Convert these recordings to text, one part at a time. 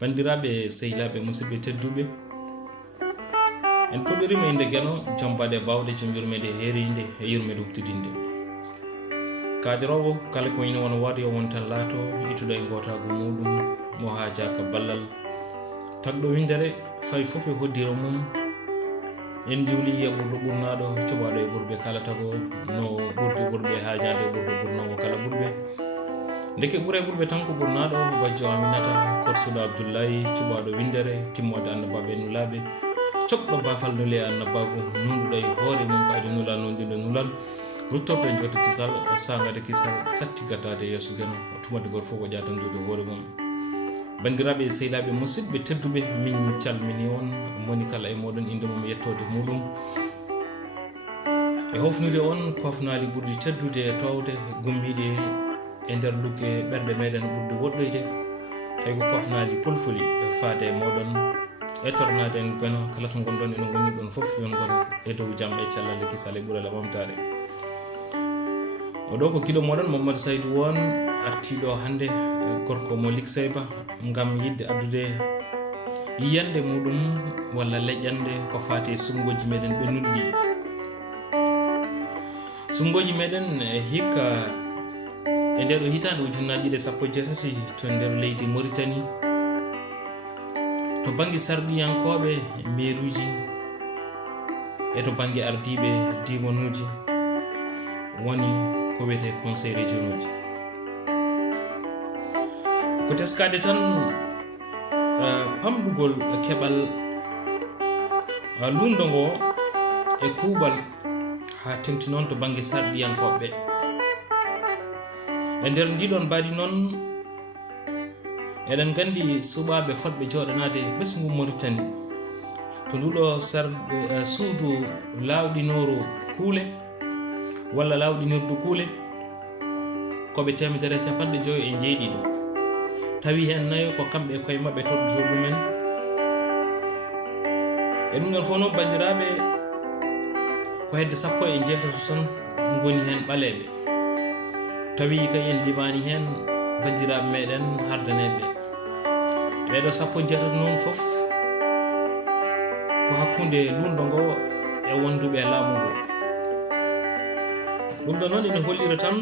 bandiraɓe sehilaɓe musidɓe tedduɓe en puɗɗorima inde gueno jombade bawɗe joom yurmede heeride e yurmede huftidinde kaadirowo kala ko ina wona waade yo won tan laato ittuɗo e gotago muɗum mo haajaka ballal tagɗo windere fay foof e hoddiro mum en juuli e ɓurɗo ɓurnaɗo coɓaɗo e ɓurɓe kala tago no ɓurɓe haajade ɓurɗo ɓurnowo kala ɓurɓe ndeke ɓuure ɓurɓe tan ko ɓurnaɗo bajjo aminata korsuɗo abdoullahi cuɓaɗo windere timmode annabaɓe nulaɓe coɓɗo bafal nule annabago nunɗuɗo e hoore mum ko ade nulal nondiɗo nulal ruttorde jooto kisal sagade kisal satti gattade yeeso gueno tumade goto fof o ƴatandude hoore mum bandiraɓe sehilaɓe musidɓe tedduɓe min calmini on moni kala e moɗon inde mum yettode muɗum e hofnude on kofnali ɓurɗi teddude e towde gummiɗe e nder lugge ɓerɗe meɗen ɓurɗe woɗɗoyde tawi ko kofnali pulfuli faade e moɗon e tornade en gono kala to gonɗon ene gonni ɗon foof yon gon e dow jaam e cellal e kisal e ɓuurala ɓamtare oɗo ko kiɗo moɗon Mamadou Saydou won artiɗo hande gorko mo likseyba gam yidde addude yiyande muɗum walla leƴƴande ko fati e sumgoji meɗen ɓennuɗi ɗi sumgoji meɗen hikka e nder ɗo hitande ujunnaji ɗe 17 to nder leydi Mauritanie to banggue sarɗiyankoɓe mairuji e to banggue ardiɓe dimonuji woni ko wiyete conseil régional ji ko teskade tan famɗugol keɓal lundo ngo e kuuɓal ha tengti noon to banggue sarɗiyankoɓe e nder ndiɗon mbaɗi noon eɗen gandi suɓaɓe fotɓe joɗanade ɓesgu Mauritanie to nduɗo suudu lawɗinoro kuule walla lawɗinirdu kuule koɓe 150 e jeeɗiɗo tawi hen nayo ko kamɓe koye mabɓe toɗɗoto ɗumen e ɗum ɗon fof noon bandiraɓe ko hedde 16 tan goni hen ɓaleɓe tawi kay en limani hen bandiraɓe meɗen hardaneɓe ɓeɗo 16 noon foof ko hakkude lundo ngo e wonduɓe laamu ngo ɗum ɗo noon ene hollira tan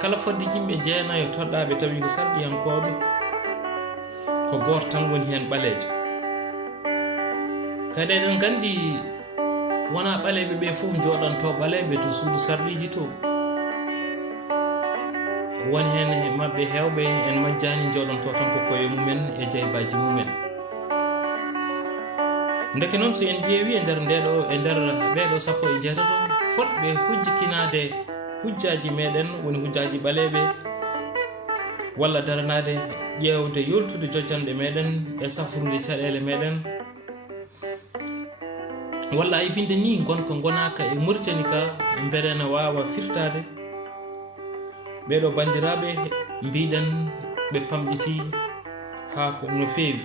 kala fodde yimɓe jeenayo toɗɗaɓe tawi ko sarɗiyankoɓe ko goto tan woni hen ɓalejo kadi eɗen gandi wona ɓaleɓe ɓe foof joɗanto ɓaleɓe to suudu sarɗiji to woni hen mabɓe hewɓe en majjani joɗanto tan ko koye mumen e jeybaji mumen ndeke noon so en ƴeewi e nder ɓeɗo 16 fotɓe hujjikinade hujjaji meɗen woni hujjaji ɓaleɓe walla daranade ƴewde yoltude jojjanɗe meɗen e safrude caɗele meɗen walla ay binde ni gonka gonaka e Mauritanie ka mbeɗene wawa firtade ɓeɗo bandiraɓe mbiɗen ɓe pamɗiti ha ko no feewi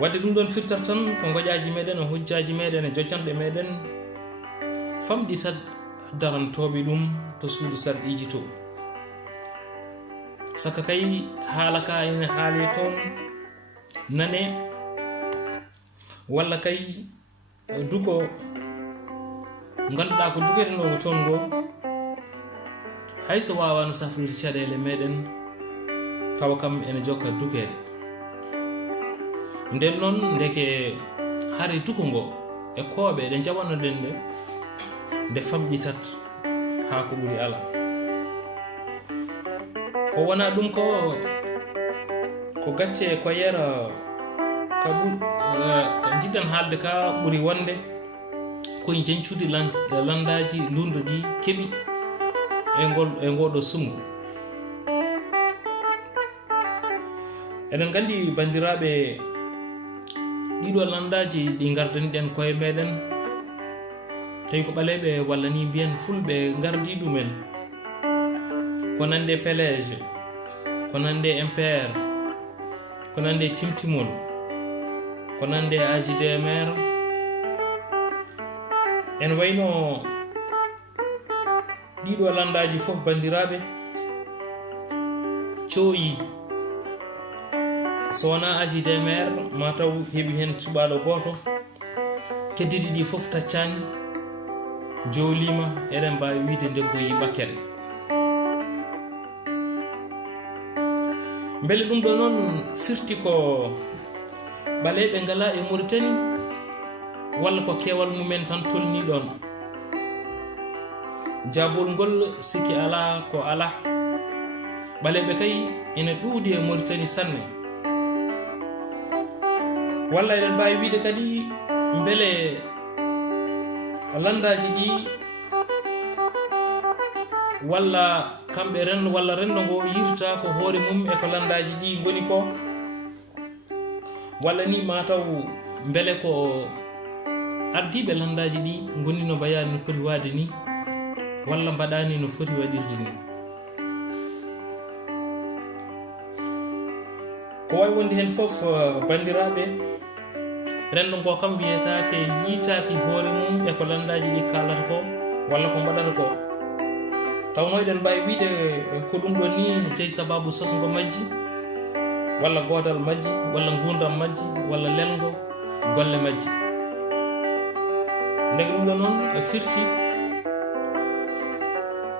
wadde ɗum ɗon firtat tan ko goƴaji meɗen e hujjaji meɗen e jojjanɗe meɗen famɗitat darantoɓe ɗum to suudu sarɗiji to saka kay haala ka ene haale toon nane walla kay duko ganduɗa ko duketenogo toon ngo hayso wawano safrude caɗele meɗen tawa kam ene jokka dukede nden noon ndeke haare duko ngo e kooɓe ɗe jawanoɗen ɗe nde famƴitat ha ko ɓuuri ala ko wona ɗum ko gacce ko yera ka jiɗɗan haalde ka ɓuuri wonde koye jencude landaji lundo ɗi keeɓi e ngoɗo sumgu eɗen gandi bandiraɓe ɗiɗo landaji ɗi gardaniɗen koye meɗen tawi ko ɓaleɓe walla ni mbiyen fulɓe gardi ɗumen ko nande pélége ko nande impair ko nande timtimol ko nande AJDMR en wayno ɗiɗo landaji fof bandiraɓe cooyi so wona aji des maire ma taw heɓi hen suɓaɗo goto keddiɗi ɗi fof taccani jowlima eɗen mbawi wiide debbo yi bakkere. beele ɗum ɗo noon firti ko ɓaleɓe ngala e Mauritanie walla ko kewal mumen tan tolni ɗon. jabol ngol sikki ala ko ala, ɓaleɓe kay ene ɗuuɗi e Mauritanie sanne. walla eɗen mbawi wiide kadi beele landaji ɗi walla kamɓe walla rendo ngo yirta ko hoore mum e ko landaji ɗi goni ko, walla ni mataw beele ko ardiɓe landaji ɗi goni no mbayani no poti wade ni, walla mbaɗani no foti waɗirde ni. ko wawi wonde hen foof bandiraɓe, rendo ngo kam wiyetake yiitaki hoore mum e ko landaji ɗi kalata ko walla ko mbaɗata ko. tawno eɗen mbawi wiide ko ɗum ɗo ni jeeyi sababu sosgo majji, walla godal majji, walla gurdam majji, walla lelgo golle majji. ndege ɗum ɗo noon firti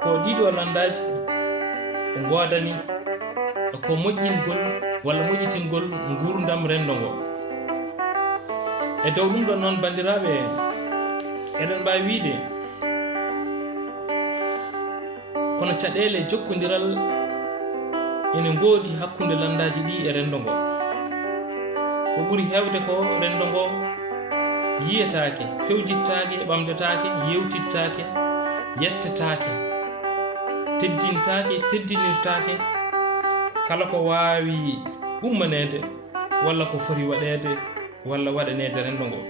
ko ɗiɗo landaji godani ko moƴƴingol walla moƴƴitingol gurdam rendo ngo. e dow ɗum ɗo noon bandiraɓe, eɗen mbawi wiide kono caɗele jokkodiral ene ngoodi hakkunde landaji ɗi e rendo ngo. ko ɓuri hewde ko rendo ngo yiyetake, fewjittake, ɓamdetake, yewtittake, yettetake, teddintake, teddinirtake kala ko wawi ummanede walla ko foti waɗede walla waɗanede rendo ngo.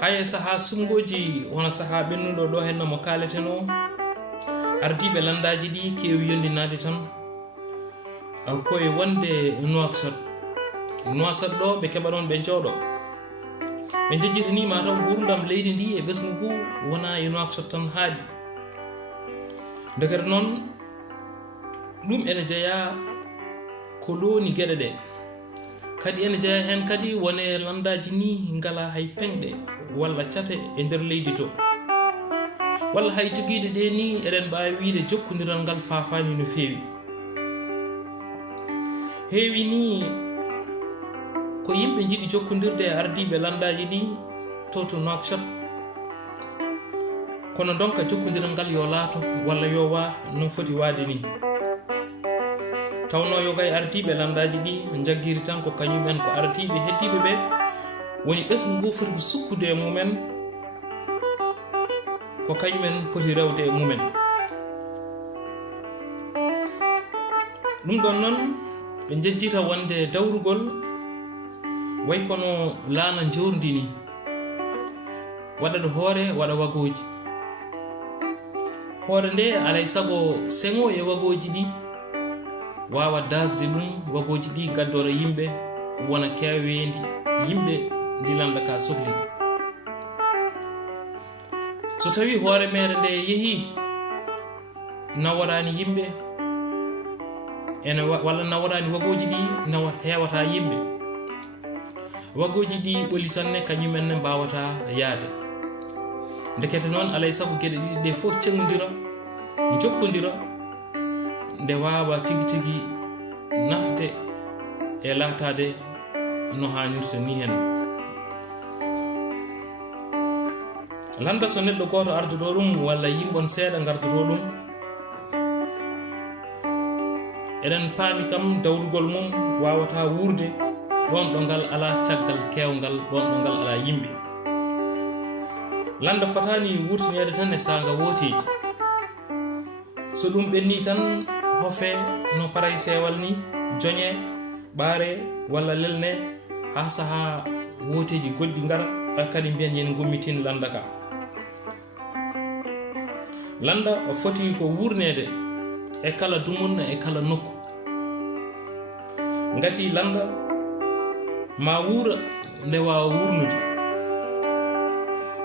haye saaha sumgoji hono saaha ɓennuɗo ɗo henno mo kaleteno, ardiɓe landaji ɗi kewi yondinade tan koye wonde Nouakchott ɗo ɓe keɓa ɗon ɓe jooɗo ɓe jejjitani mataw gurdam leydi ndi e ɓesgu ngu wona e Nouakchott tan haaɗi. ndegere noon ɗum ene jeeya ko looni gueɗe ɗe, kadi ene jeeya hen kadi wone landaji ni ngala hay penɗe walla cate e nder leydi to, walla hay joguiɗe ɗe ni eɗen mbawi wiide jokkodiral ngal fafani no feewi. heewi ni ko yimɓe jiiɗi jokkodirde e ardiɓe landaji ɗi to Nouakchott, kono donka jokkodiral ngal yo laato walla yo wa no foti waade ni. tawno yogay ardiɓe landaji ɗi jagguiri tan ko kañumen ko ardiɓe heddiɓe ɓe woni ɓesgu ngu foti ko sukkude e mumen, ko kañumen poti rewde e mumen. ɗum ɗon noon ɓe jejjita wonde dawrugol way kono laana jawrdi ni, waɗaɗo hoore waɗa wagoji. hoore nde alay saago sengo e wagoji ɗi wawa dasde ɗum, wagoji ɗi gaddora yimɓe wona kewendi yimɓe dilanda ka sohli. so tawi hoore mere nde yeehi nawarani yimɓe ene walla nawarani wagoji ɗi hewata yimɓe, wagoji ɗi ɓoli tanne kañumen ne mbawata yaade. ndekete noon alay saago gueɗe ɗiɗi ɗe fof cengdira jokkodira nde wawa tigi tigi nafde e latade no hannirta ni hen. landa so neɗɗo goto ardoto ɗum walla yimɓon seeɗa gardoto ɗum, eɗen paami kam dawrugol mum wawata wurde ɗon ɗo ngal ala caggal kewgal, ɗon ɗo ngal ala yimɓe. landa fotani wurtinede tan e saga woteji, so ɗum ɓenni tan hofe no paray sewal ni, joñe ɓaare walla lelne ha saaha woteji goɗɗi ngara kadi mbiyen yen gummitin landa ka. landa foti ko wurnede e kala dumunna e kala nokku, ngati landa ma wuura nde wawa wurnude.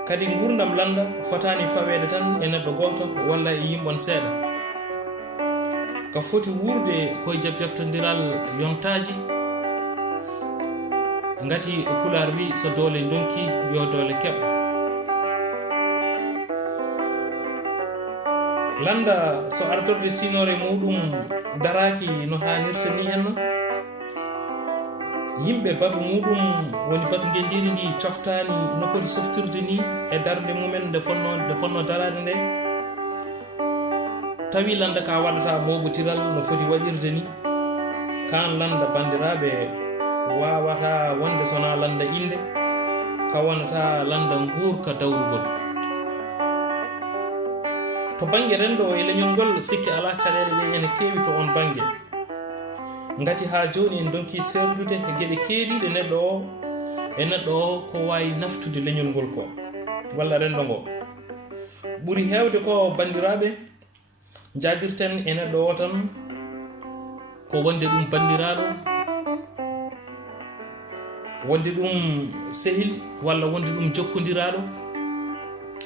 kadi gurdam landa fotani fawede tan e neɗɗo goto walla e yimɓon seeɗa, ka foti wurde koye jabjabtodiral yontaji ngati Pulaar wi so doole donki yo doole keɓa. landa so artorde sinore muɗum daraki no hannirta ni henno, yimɓe batu muɗum woni batu gendiri ndi coftani no foti softirde ni e darde mumen nde fonno darade nde, tawi landa ka waɗata moɓotiral no foti waɗirde ni, kan landa bandiraɓe wawata wonde sona landa inde, ka wonata landa guurka dawrugol. to banggue rendo e leñol ngol sikki ala caɗele ɗe ene kewi to on banggue, ngati ha joni en donki serdude e gueɗe keeɗiɗe neɗɗo o e neɗɗo o ko wawi naftude leñol ngol ko walla rendo ngo. ɓuuri hewde ko bandiraɓe jadirten e neɗɗo o tan ko wonde ɗum bandiraɗo, wonde ɗum sehil walla wonde ɗum jokkodiraɗo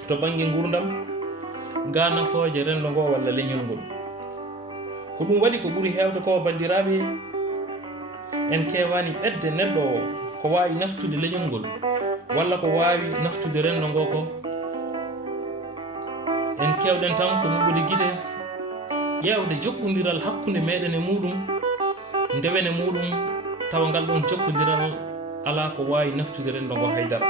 to banggue gurdam ga nafoje rendo ngo walla leñol ngol. ko ɗum waɗi ko ɓuuri hewde ko bandiraɓe en kewani ɓedde neɗɗo o ko wawi naftude leñol ngol walla ko wawi naftude rendo ngo ko, en kewɗen tan ko muɓude guite ƴewde jokkodiral hakkude meɗen e muɗum, ndewene muɗum tawa ngal ɗon jokkodiral ala ko wawi naftude rendo ngo haydara.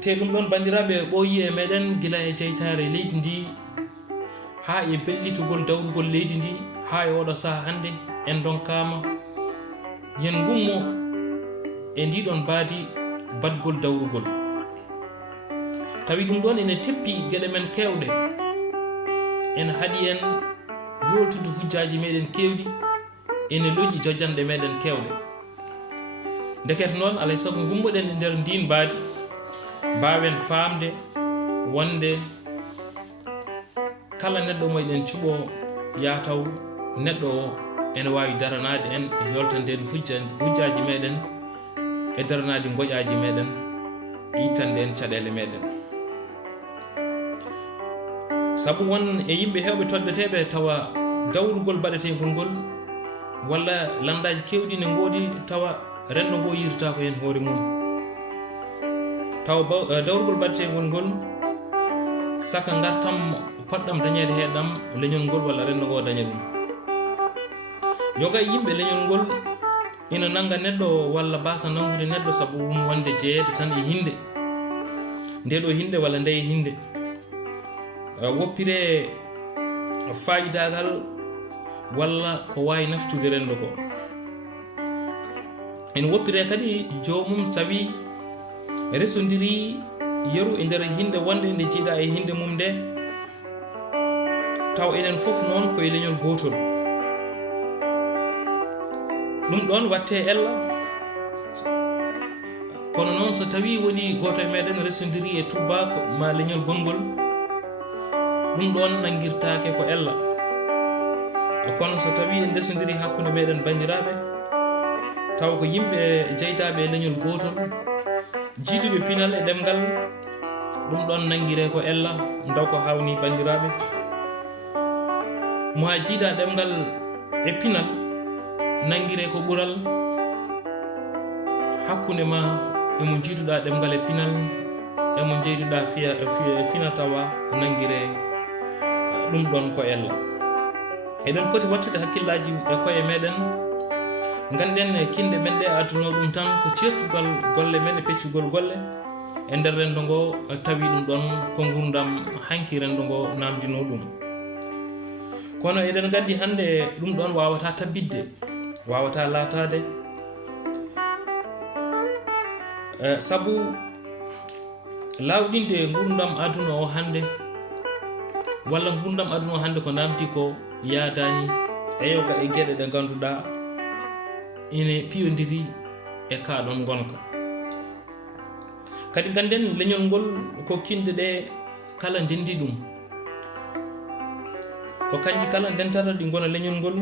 te ɗum ɗon bandiraɓe ɓooyi e meɗen gila e jeytare leydi ndi ha e bellitugol dawrugol leydi ndi ha e oɗo saha hande en donkama yen gummo e ndiɗon baadi badgol dawrugol, tawi ɗum ɗon ene teppi gueɗe men kewɗe, en haaɗi en yoltude hujjaji meɗen kewɗi, ene loƴi jojjande meɗen kewɗe. ndekete noon alay saago gummoɗen e nder ndin baadi mbawen famde wonde kala neɗɗo mo eɗen cuɓo yataw neɗɗo o ene wawi daranade en e yoltande en hujjaji meɗen e daranade goƴaji meɗen, ittande en caɗele meɗen. saabu won e yimɓe hewɓe toddeteɓe tawa dawrugol baɗetegol ngol walla landaji kewɗi ne godi tawa rendo ngo yirta ko hen hoore mum, tawa dawrugol baɗetegol ngol saka gartam poɗɗam dañede heɗam leñol ngol walla rendo ngo daña ɗum. yoga yimɓe leñol ngol ina nanga neɗɗo walla basa nangude neɗɗo saabu wonde jeeyede tan e hinde, ndeɗo hinde walla nde hinde woppire fayidagal walla ko wawi naftude rendo ko. en woppire kadi jomum sawi resodiri yeru e nder hinde wonde nde jiiɗa e hinde mum nde, taw enen fof noon koye leñol gotol. ɗum ɗon watte ella, kono noon so tawi woni goto e meɗen resodiri e tubako ma leñol gongol, ɗum ɗon nangirtake ko ella. kono so tawi en resodiri hakkude meɗen bandiraɓe taw ko yimɓe jeytaɓe e leñol gotol jiiduɓe pinal e ɗemgal, ɗum ɗon nangire ko ella daw ko hawni bandiraɓe. mo ha jiida ɗemgal e pinal nangire ko ɓural hakkude ma emo jiiduɗa ɗemgal e pinal emo jeyduɗa fina tawa nangire ɗum ɗon ko ella. eɗen poti wattude hakkillaji e koye meɗen, ganden kinde men ɗe adduno ɗum tan ko certugal golle men e peccugol golle e nder rendo ngo, tawi ɗum ɗon ko gurdam hanki rendo ngo namdino ɗum. kono eɗen gandi hande ɗum ɗon wawata tabbidde, wawata latade, saabu lawɗinde gurdam aduna o hande walla gurdam aduna o hande ko namdi ko yaadani e yoga e gueɗe ɗe ganduɗa ine piyodiri e kaɗon gonka. kadi ganden leñol ngol ko kinde ɗe kala ndendi ɗum, ko kanji kala ndentata ɗi gona leñol ngol.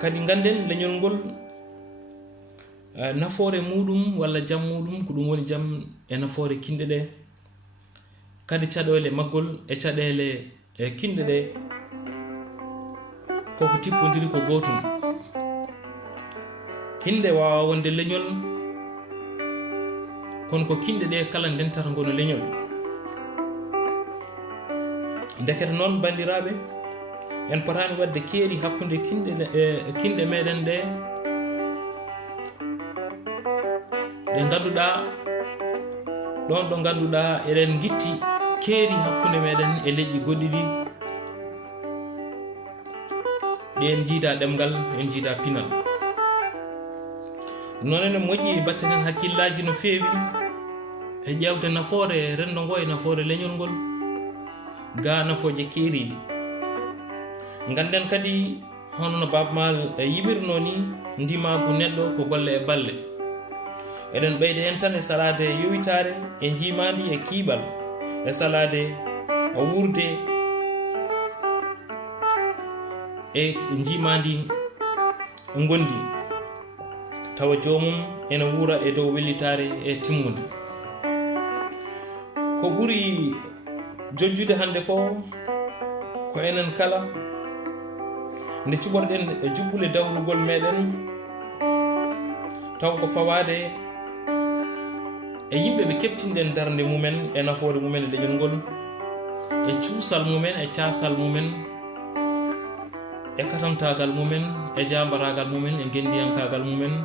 kadi ganden leñol ngol nafoore muɗum walla jam muɗum ko ɗum woni jam e nafoore kinde ɗe, kadi caɗele maggol e caɗele kinde ɗe koko tippodiri ko gotum. Hinde wawa wonde leñol kono ko kinde ɗe kala ndentata ngono leñol. Ndekete noon bandiraɓe, en potani wadde keeri hakkude kinde meɗen ɗe ganduɗa ɗon ɗo ganduɗa eɗen gitti keeri hakkude meɗen e leƴƴi goɗɗi ɗi ɗi en jiida ɗemgal, en jiida pinal. Non ene moƴƴi batten hakkillaji no feewi e ƴewde nafoore rendo ngo e nafoore leñol ngol ga nafooje keeriɗi. Ganden kadi hono no babmal yiɓirno ni ndimagu neɗɗo ko golle e balle. Eɗen ɓeyde hen tan e salade yowitare e jimadi e kiiɓal, e salade wurde e jimadi gondi, tawa jomum ene wura e dow wellitare e timmude. Ko ɓuri jojjude hande ko enen kala nde cuɓorɗen jubbule dawrugol meɗen taw ko fawade e yimɓe ɓe keptinɗen darde mumen e nafoore mumen e leñol ngol, e cuusal mumen e caasal mumen, e katantagal mumen e jambaragal mumen e gendiyankagal mumen,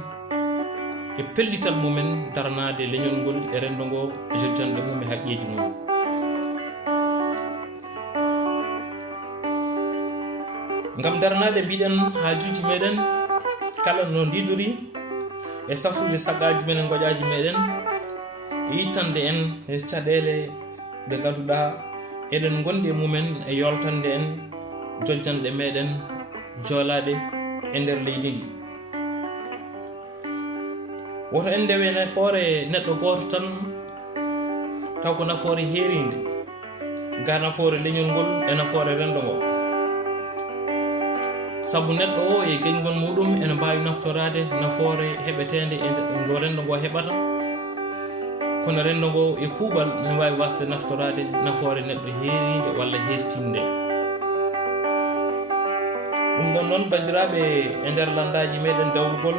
e pellital mumen darnade leñol ngol e rendo ngo e jojjanɗe mum e haqqeji mum. Ngam darnade mbiɗen haajuji meɗen kala no ndidori e safude saggaji men e goƴaji meɗen, e yittande en e caɗele ɗe ganduɗa eɗen gondi e mumen e yoltande en jojjanɗe meɗen joolade e nder leydi ndi. Woto en ndewe nafoore neɗɗo goto tan taw ko nafoore heerinde ga nafoore leñol ngol e nafoore rendo ngo. Sabu neɗɗo o e geñgol muɗum ene mbawi naftorade nafoore heɓetende e ngo rendo ngo heɓata, kono rendo ngo e kuuɓal ne wawi wasde naftorade nafoore neɗɗo heerinde walla hertinde. Ɗum ɗon noon bandiraɓe e nder landaji meɗen dawrugol,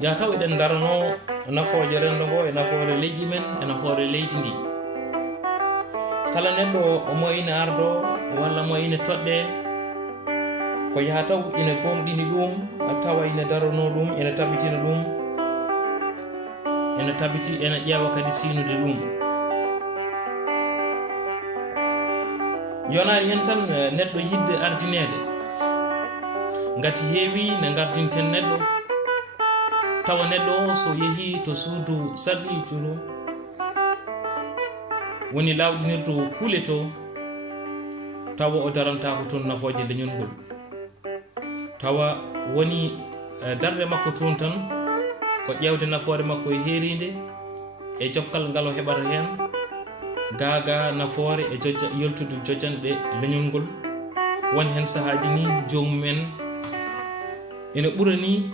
ya taw eɗen darano nafooje rendo ngo e nafoore leƴƴi men e nafoore leydi ndi. Kala neɗɗo mo ine ardo walla mo ine toɗɗe ko yaha taw ina gomɗini ɗum, tawa ina darano ɗum, ina tabitina ɗum, ina tabiti ina ƴeewa kadi sinude ɗum. Yonani hen tan neɗɗo yidde ardinede, ngati heewi ne gardinten neɗɗo, tawa neɗɗo o so yeehi to suudu sarɗiituɗo woni lawɗinirto kuule to, tawa o daranta ko toon nafooje leñol ngol, tawa woni darde makko toon tan ko ƴewde nafoore makko e heerinde e jokkal ngal o heɓata hen, gaga nafoore e yoltude jojjanɗe leñol ngol. Woni hen sahaji ni jomumen ene ɓurani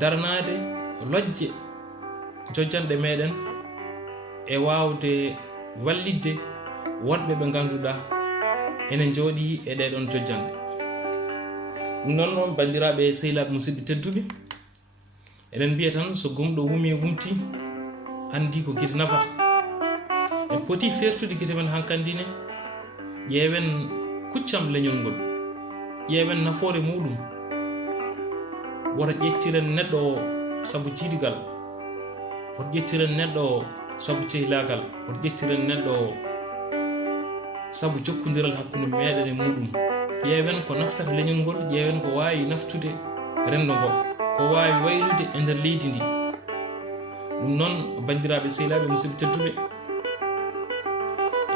darnade lojje jojjanɗe meɗen e wawde wallidde wonɓe ɓe ganduɗa ene jooɗi e ɗeɗon jojjanɗe. Ɗum noon noon bandiraɓe sehilaɓe musidɓe tedduɓe, eɗen mbiya tan so gumɗo wumi wumti andi ko guite nafata. En poti fertude guite men hankkandine, ƴeewen kuccam leñol ngol, ƴeewen nafoore muɗum, woto ƴettiren neɗɗo o sabu jiidigal, woto ƴettiren neɗɗo o sabu cehilagal, woto ƴettiren neɗɗo o sabu jokkodiral hakkude meɗen e muɗum. ƴeewen ko naftata leñol ngol, ƴeewen ko wawi naftude rendo ngo, ko wawi waylude e nder leydi ndi. Ɗum noon bandiraɓe sehilaɓe musidɓe tedduɓe,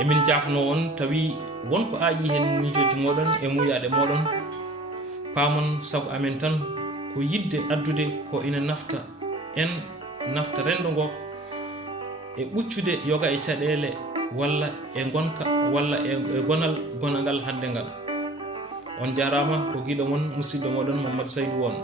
emin jafno on tawi wonko aaƴi hen miijoji moɗon e muyaɗe moɗon, paamon sabu amen tan ko yidde addude ko ina nafta en, nafta rendo ngo e ɓuccude yoga e caɗele walla e gonka walla e gonal hande ngal. On jarama ko giɗo mon musidɗo moɗon Mamadou Saydou Won.